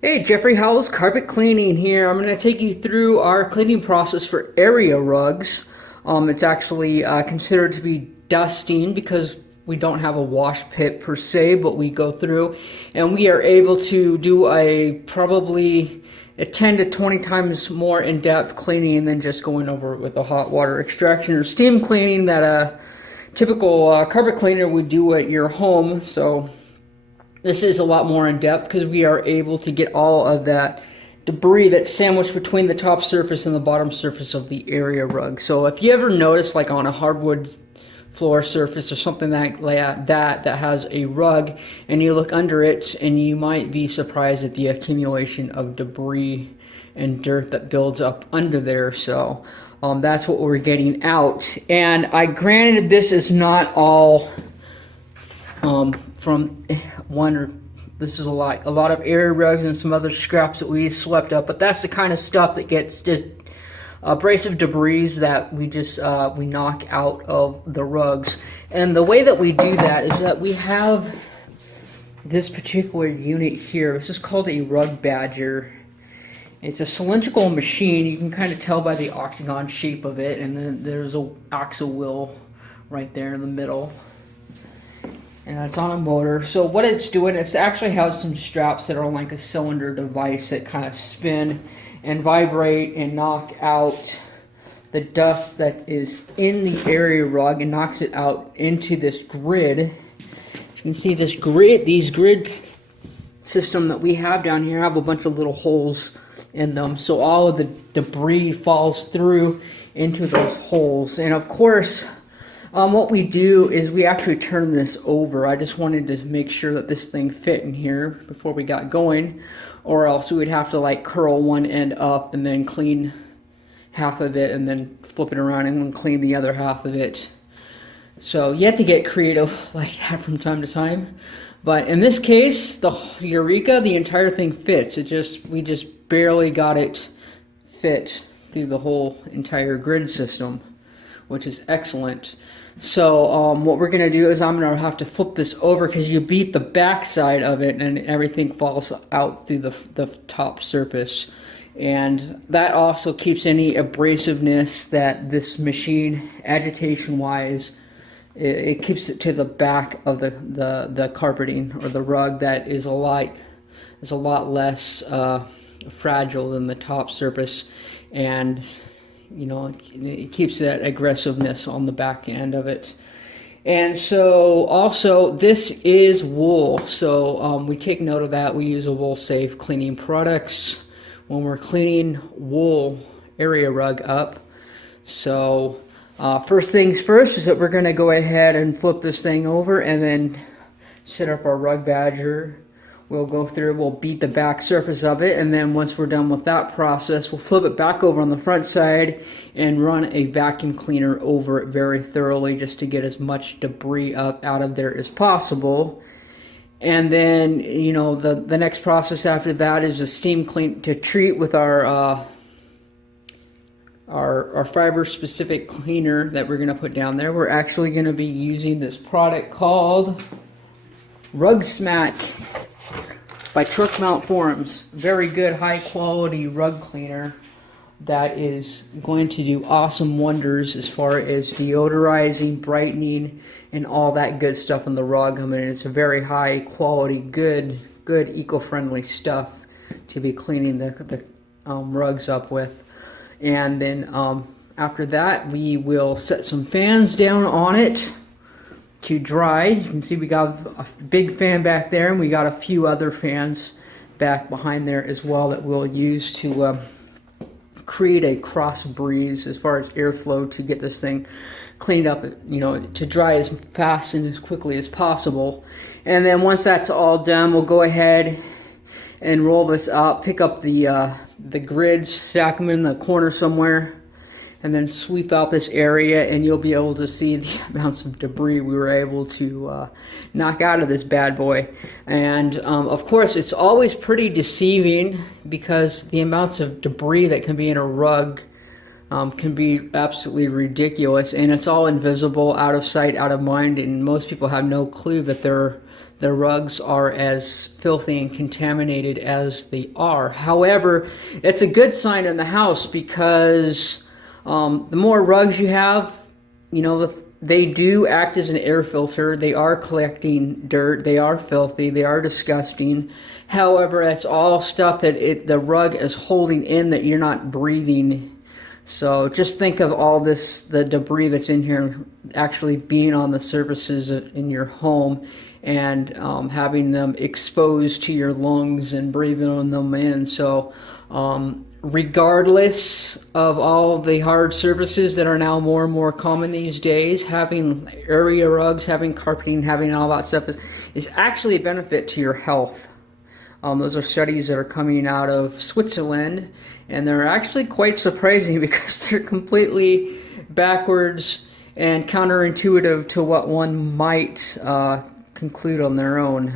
Hey, Jeffrey Howells, carpet cleaning here. I'm going to take you through our cleaning process for area rugs. It's actually considered to be dusting because we don't have a wash pit per se, but we go through and we are able to do probably a 10 to 20 times more in-depth cleaning than just going over it with a hot water extraction or steam cleaning that a typical carpet cleaner would do at your home. So this is a lot more in depth because we are able to get all of that debris that's sandwiched between the top surface and the bottom surface of the area rug. So if you ever notice, like on a hardwood floor surface or something like that has a rug, and you look under it, and you might be surprised at the accumulation of debris and dirt that builds up under there. So that's what we're getting out. And granted, this is not all from one, or this is a lot of area rugs and some other scraps that we swept up, but that's the kind of stuff that gets just abrasive debris that we just we knock out of the rugs. And the way that we do that is that we have this particular unit here. This is called a rug badger. It's a cylindrical machine. You can kind of tell by the octagon shape of it, and then there's a axle wheel right there in the middle, and it's on a motor. So what it's doing, it actually has some straps that are like a cylinder device that kind of spin and vibrate and knock out the dust that is in the area rug and knocks it out into this grid. You can see these grid system that we have down here have a bunch of little holes in them, so all of the debris falls through into those holes. And of course, what we do is we actually turn this over. I just wanted to make sure that this thing fit in here before we got going, or else we would have to like curl one end up and then clean half of it and then flip it around and then clean the other half of it. So you have to get creative like that from time to time. But in this case, the entire thing fits. We just barely got it fit through the whole entire grid system, which is excellent. So what we're going to do is I'm going to have to flip this over because you beat the back side of it and everything falls out through the top surface. And that also keeps any abrasiveness that this machine, agitation-wise, it keeps it to the back of the carpeting or the rug that is a lot less fragile than the top surface. And you know, it keeps that aggressiveness on the back end of it. And so also this is wool, so we take note of that. We use a wool safe cleaning products when we're cleaning wool area rug up. So first things first is that we're going to go ahead and flip this thing over and then set up our rug badger. We'll go through, we'll beat the back surface of it, and then once we're done with that process, we'll flip it back over on the front side and run a vacuum cleaner over it very thoroughly just to get as much debris up out of there as possible. And then, you know, the next process after that is a steam clean to treat with our fiber specific cleaner that we're going to put down there. We're actually going to be using this product called Rug Smack by Truck Mount Forums. Very good, high quality rug cleaner that is going to do awesome wonders as far as deodorizing, brightening, and all that good stuff in the rug. I mean, it's a very high quality, good eco-friendly stuff to be cleaning the rugs up with. And then after that, we will set some fans down on it to dry. You can see we got a big fan back there, and we got a few other fans back behind there as well that we'll use to create a cross breeze as far as airflow to get this thing cleaned up, you know, to dry as fast and as quickly as possible. And then once that's all done, we'll go ahead and roll this up, pick up the grids, stack them in the corner somewhere, and then sweep out this area, and you'll be able to see the amounts of debris we were able to knock out of this bad boy. And of course, it's always pretty deceiving because the amounts of debris that can be in a rug can be absolutely ridiculous, and it's all invisible, out of sight, out of mind, and most people have no clue that their rugs are as filthy and contaminated as they are. However, it's a good sign in the house because the more rugs you have, you know, they do act as an air filter. They are collecting dirt. They are filthy. They are disgusting. However, that's all stuff that the rug is holding in that you're not breathing. So just think of all the debris that's in here actually being on the surfaces in your home, and having them exposed to your lungs and breathing on them in. So regardless of all the hard surfaces that are now more and more common these days, having area rugs, having carpeting, having all that stuff is actually a benefit to your health. Those are studies that are coming out of Switzerland, and they're actually quite surprising because they're completely backwards and counterintuitive to what one might conclude on their own.